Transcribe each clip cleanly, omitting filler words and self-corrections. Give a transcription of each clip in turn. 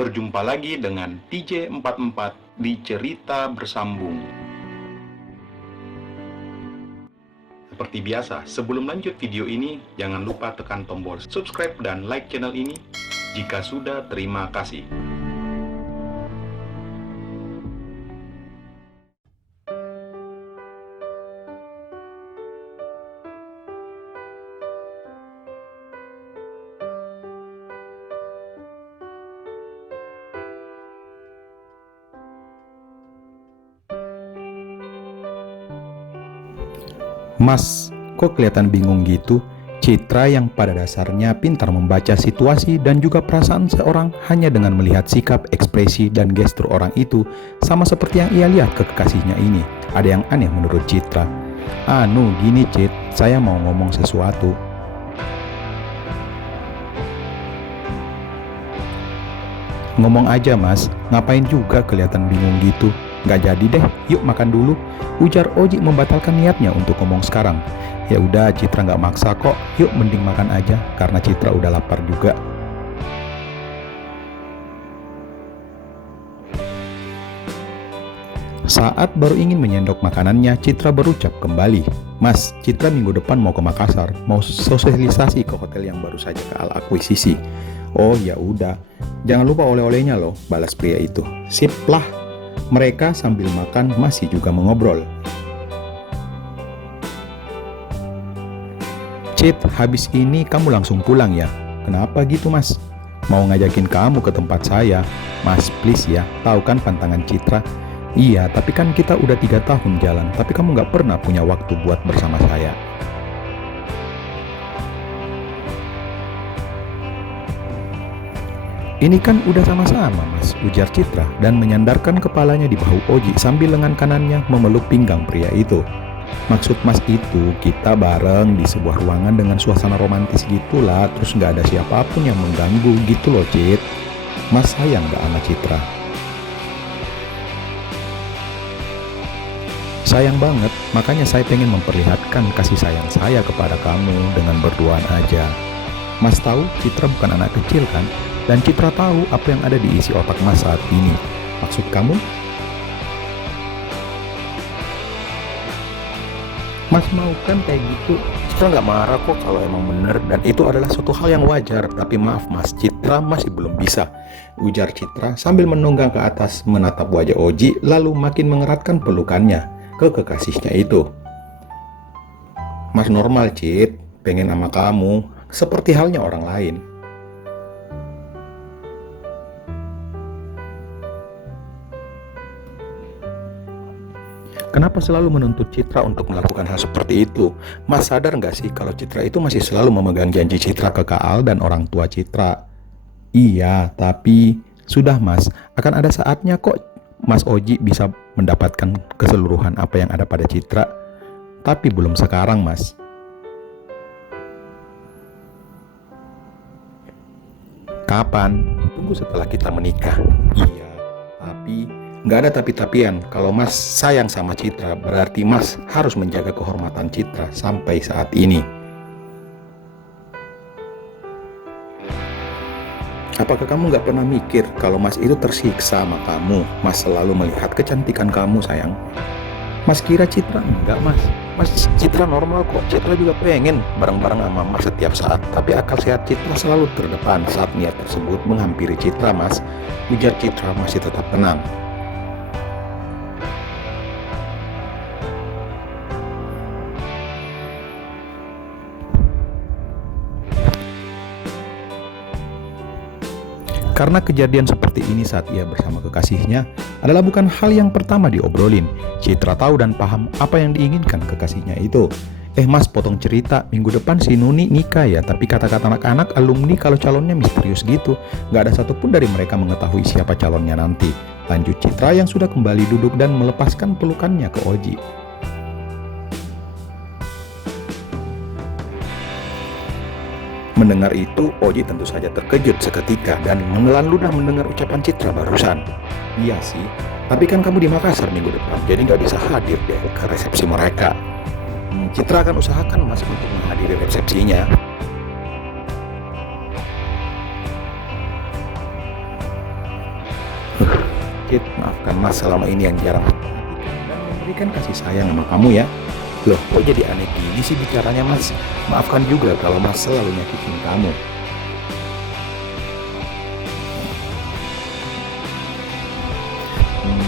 Berjumpa lagi dengan TJ44 di Cerita Bersambung. Seperti biasa, sebelum lanjut video ini, jangan lupa tekan tombol subscribe dan like channel ini. Jika sudah, terima kasih. Mas, kok kelihatan bingung gitu? Citra yang pada dasarnya pintar membaca situasi dan juga perasaan seorang hanya dengan melihat sikap, ekspresi, dan gestur orang itu, sama seperti yang ia lihat ke kekasihnya ini. Ada yang aneh menurut Citra. Gini Cit, saya mau ngomong sesuatu. Ngomong aja mas, ngapain juga kelihatan bingung gitu? Nggak jadi deh, yuk makan dulu, ujar Oji membatalkan niatnya untuk ngomong sekarang. Ya udah, Citra nggak maksa kok, yuk mending makan aja, karena Citra udah lapar juga. Saat baru ingin menyendok makanannya, Citra berucap kembali, Mas, Citra minggu depan mau ke Makassar, mau sosialisasi ke hotel yang baru saja Al akuisisi. Oh ya udah, jangan lupa oleh-olehnya loh, balas pria itu. Sip lah. Mereka sambil makan masih juga mengobrol. Cit, habis ini kamu langsung pulang ya? Kenapa gitu mas? Mau ngajakin kamu ke tempat saya. Mas please ya, tahu kan pantangan Citra? Iya, tapi kan kita udah 3 tahun jalan, tapi kamu gak pernah punya waktu buat bersama saya. Ini kan udah sama-sama mas, ujar Citra dan menyandarkan kepalanya di bahu Oji sambil lengan kanannya memeluk pinggang pria itu. Maksud mas itu kita bareng di sebuah ruangan dengan suasana romantis gitulah, terus gak ada siapapun yang mengganggu gitu loh Cit. Mas sayang gak sama Citra? Sayang banget, makanya saya pengen memperlihatkan kasih sayang saya kepada kamu dengan berduaan aja. Mas tahu Citra bukan anak kecil kan? Dan Citra tahu apa yang ada di isi otak mas saat ini. Maksud kamu? Mas mau kan kayak gitu? Citra nggak marah kok kalau emang bener, dan itu adalah suatu hal yang wajar. Tapi maaf mas, Citra masih belum bisa, ujar Citra sambil menunggang ke atas menatap wajah Oji, lalu makin mengeratkan pelukannya ke kekasihnya itu. Mas normal Cit, pengen sama kamu seperti halnya orang lain. Kenapa selalu menuntut Citra untuk melakukan hal seperti itu? Mas sadar nggak sih kalau Citra itu masih selalu memegang janji Citra ke Kaal dan orang tua Citra? Iya, tapi sudah mas, akan ada saatnya kok Mas Oji bisa mendapatkan keseluruhan apa yang ada pada Citra. Tapi belum sekarang mas. Kapan? Tunggu setelah kita menikah. Iya, tapi nggak ada tapi-tapian. Kalau mas sayang sama Citra, berarti mas harus menjaga kehormatan Citra sampai saat ini. Apakah kamu nggak pernah mikir kalau mas itu tersiksa sama kamu? Mas selalu melihat kecantikan kamu sayang. Mas kira Citra enggak mas? Mas Citra normal kok. Citra juga pengen bareng-bareng sama mas setiap saat. Tapi akal sehat Citra selalu terdepan saat niat tersebut menghampiri Citra mas. Ujar Citra masih tetap tenang. Karena kejadian seperti ini saat ia bersama kekasihnya adalah bukan hal yang pertama diobrolin. Citra tahu dan paham apa yang diinginkan kekasihnya itu. Mas potong cerita, minggu depan si Nuni nikah ya, tapi kata-kata anak-anak alumni kalau calonnya misterius gitu. Gak ada satupun dari mereka mengetahui siapa calonnya nanti. Lanjut Citra yang sudah kembali duduk dan melepaskan pelukannya ke Oji. Mendengar itu, Oji tentu saja terkejut seketika dan menelan ludah mendengar ucapan Citra barusan. Iya sih, tapi kan kamu di Makassar minggu depan, jadi nggak bisa hadir deh ke resepsi mereka. Citra akan usahakan mas untuk menghadiri resepsinya. Cit, maafkan Mas selama ini yang jarang memperhatikan dan memberikan kasih sayang sama kamu ya. Loh, kok jadi aneh gini sih bicaranya Mas? Maafkan juga kalau Mas selalu nyakitin kamu.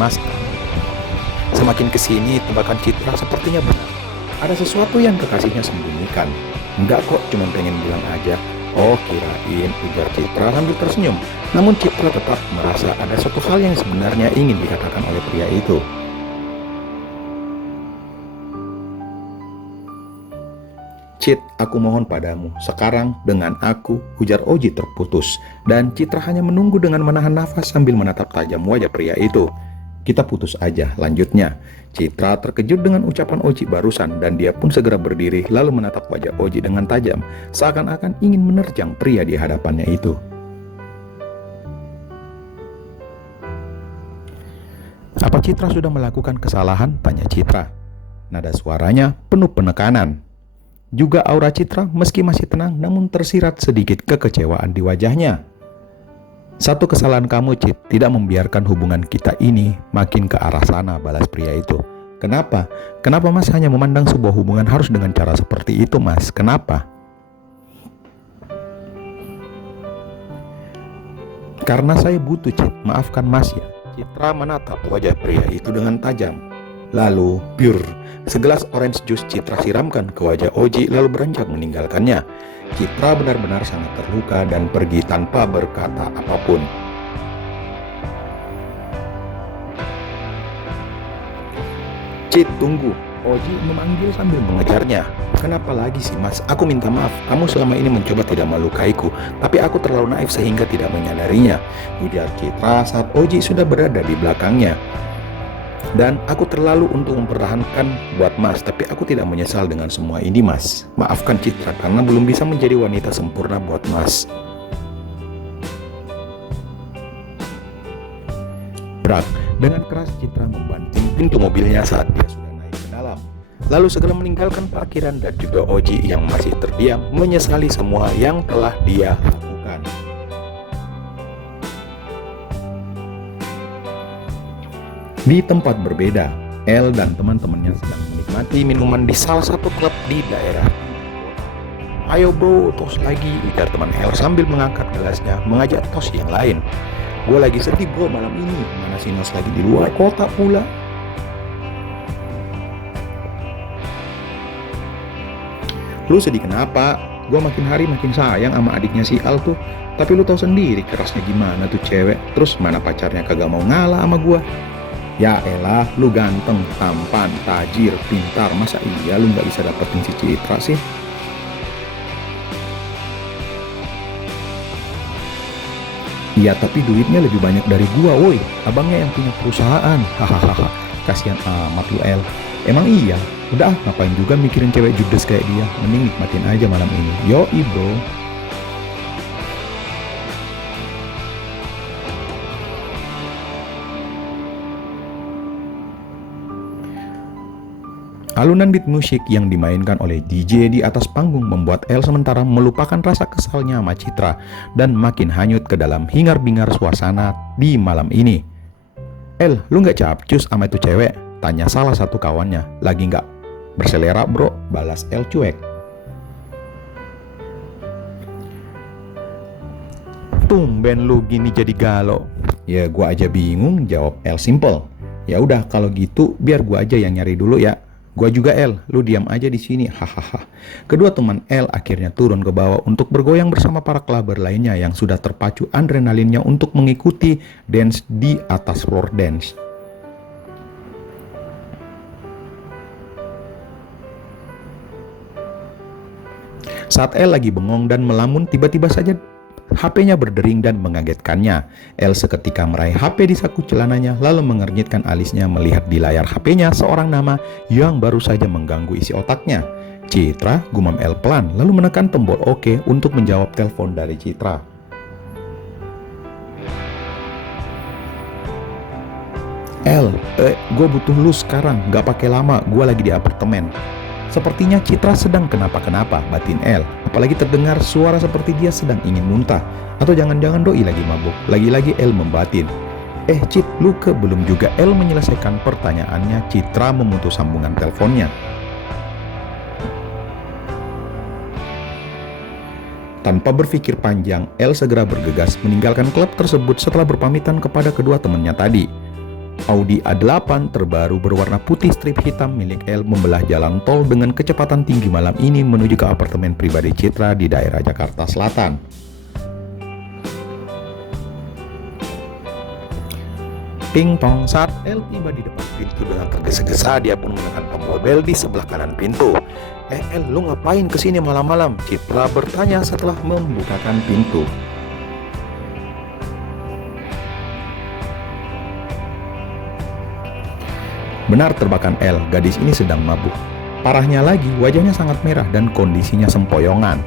Mas, semakin kesini tebakan Citra sepertinya benar. Ada sesuatu yang kekasihnya sembunyikan. Enggak kok, cuma pengen bilang aja. Oh, kirain, ujar Citra sambil tersenyum. Namun Citra tetap merasa ada suatu hal yang sebenarnya ingin dikatakan oleh pria itu. Cit, aku mohon padamu, sekarang dengan aku, ujar Oji terputus. Dan Citra hanya menunggu dengan menahan nafas sambil menatap tajam wajah pria itu. Kita putus aja, lanjutnya. Citra terkejut dengan ucapan Oji barusan dan dia pun segera berdiri lalu menatap wajah Oji dengan tajam, seakan-akan ingin menerjang pria di hadapannya itu. Apa Citra sudah melakukan kesalahan? Tanya Citra. Nada suaranya penuh penekanan. Juga aura Citra meski masih tenang namun tersirat sedikit kekecewaan di wajahnya. Satu kesalahan kamu, Cit, tidak membiarkan hubungan kita ini makin ke arah sana, balas pria itu. Kenapa? Kenapa Mas hanya memandang sebuah hubungan harus dengan cara seperti itu, Mas? Kenapa? Karena saya butuh, Cit. Maafkan Mas ya. Citra menatap wajah pria itu dengan tajam. Lalu, pure, segelas orange juice Citra siramkan ke wajah Oji lalu beranjak meninggalkannya. Citra benar-benar sangat terluka dan pergi tanpa berkata apapun. Cit, tunggu. Oji memanggil sambil mengejarnya. Kenapa lagi sih Mas? Aku minta maaf. Kamu selama ini mencoba tidak melukaiku, tapi aku terlalu naif sehingga tidak menyadarinya, ujar Citra saat Oji sudah berada di belakangnya. Dan aku terlalu untuk mempertahankan buat Mas, tapi aku tidak menyesal dengan semua ini Mas. Maafkan Citra karena belum bisa menjadi wanita sempurna buat Mas. Brak, dengan keras Citra membanting pintu mobilnya saat dia sudah naik ke dalam. Lalu segera meninggalkan parkiran dan juga Oji yang masih terdiam menyesali semua yang telah dia lakukan. Di tempat berbeda, El dan teman-temannya sedang menikmati minuman di salah satu klub di daerah. Ayo bro, tos lagi, ujar teman El sambil mengangkat gelasnya mengajak tos yang lain. Gue lagi sedih bro malam ini, mana si Nos lagi di luar kota pula. Lu sedih kenapa? Gue makin hari makin sayang sama adiknya si Al tuh. Tapi lu tahu sendiri kerasnya gimana tuh cewek. Terus mana pacarnya kagak mau ngalah sama gue. Ya elah, lu ganteng, tampan, tajir, pintar. Masa iya lu gak bisa dapetin si Citra sih? Iya tapi duitnya lebih banyak dari gua woi. Abangnya yang punya perusahaan. Hahaha. Kasihan amat lu El. Emang iya? Udah ngapain juga mikirin cewek judes kayak dia. Mending nikmatin aja malam ini. Yoi bro. Alunan beat musik yang dimainkan oleh DJ di atas panggung membuat El sementara melupakan rasa kesalnya sama Citra dan makin hanyut ke dalam hingar-bingar suasana di malam ini. El, lu gak capcus sama itu cewek? Tanya salah satu kawannya. Lagi gak berselera bro, balas El cuek. Tumben lu gini jadi galau. Ya gua aja bingung, jawab El simple. Ya udah kalau gitu biar gua aja yang nyari dulu ya. Gua juga El, lu diam aja di sini. Hahaha. Kedua teman El akhirnya turun ke bawah untuk bergoyang bersama para clubber lainnya yang sudah terpacu adrenalinnya untuk mengikuti dance di atas floor dance. Saat El lagi bengong dan melamun, tiba-tiba saja HP-nya berdering dan mengagetkannya. El seketika meraih HP di saku celananya lalu mengernyitkan alisnya melihat di layar HP-nya seorang nama yang baru saja mengganggu isi otaknya. Citra, gumam El pelan lalu menekan tombol OK untuk menjawab telepon dari Citra. El, gue butuh lu sekarang, gak pakai lama, gue lagi di apartemen. Sepertinya Citra sedang kenapa-kenapa, batin El. Apalagi terdengar suara seperti dia sedang ingin muntah. Atau jangan-jangan doi lagi mabuk. Lagi-lagi El membatin. Cit, Luke belum juga El menyelesaikan pertanyaannya, Citra memutus sambungan teleponnya. Tanpa berpikir panjang, El segera bergegas meninggalkan klub tersebut setelah berpamitan kepada kedua temannya tadi. Audi A8 terbaru berwarna putih strip hitam milik El membelah jalan tol dengan kecepatan tinggi malam ini menuju ke apartemen pribadi Citra di daerah Jakarta Selatan. Ping pong, saat El tiba di depan pintu dengan tergesa-gesa, dia pun menekan tombol bel di sebelah kanan pintu. El, lu ngapain kesini malam-malam? Citra bertanya setelah membukakan pintu. Benar tebakan El, gadis ini sedang mabuk. Parahnya lagi, wajahnya sangat merah dan kondisinya sempoyongan.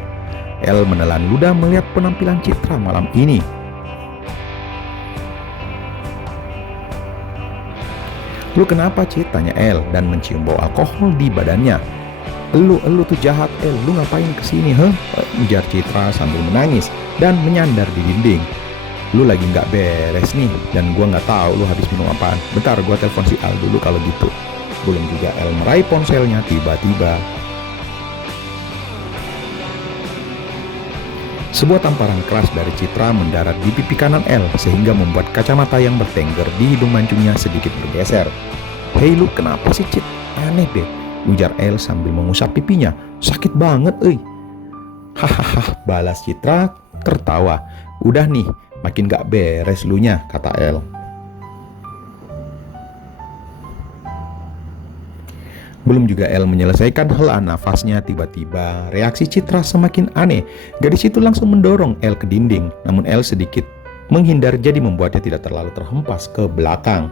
El menelan ludah melihat penampilan Citra malam ini. Lu kenapa, Cit? Tanya El dan mencium bau alkohol di badannya. Lu tuh jahat, El. Lu ngapain kesini, ujar Citra sambil menangis dan menyandar di dinding. Lu lagi nggak beres nih, dan gua nggak tahu lu habis minum apaan. Bentar, gua telepon si Al dulu kalau gitu. Belum juga El meraih ponselnya, tiba-tiba sebuah tamparan keras dari Citra mendarat di pipi kanan El sehingga membuat kacamata yang bertengger di hidung mancungnya sedikit bergeser. Hei, lu kenapa sih, Cit? Aneh deh, ujar El sambil mengusap pipinya. Sakit banget, Hahaha, balas Citra tertawa. Udah nih, makin gak beres lu nya, kata El. Belum juga El menyelesaikan hela nafasnya, tiba-tiba reaksi Citra semakin aneh. Gadis itu langsung mendorong El ke dinding, namun El sedikit menghindar jadi membuatnya tidak terlalu terhempas ke belakang.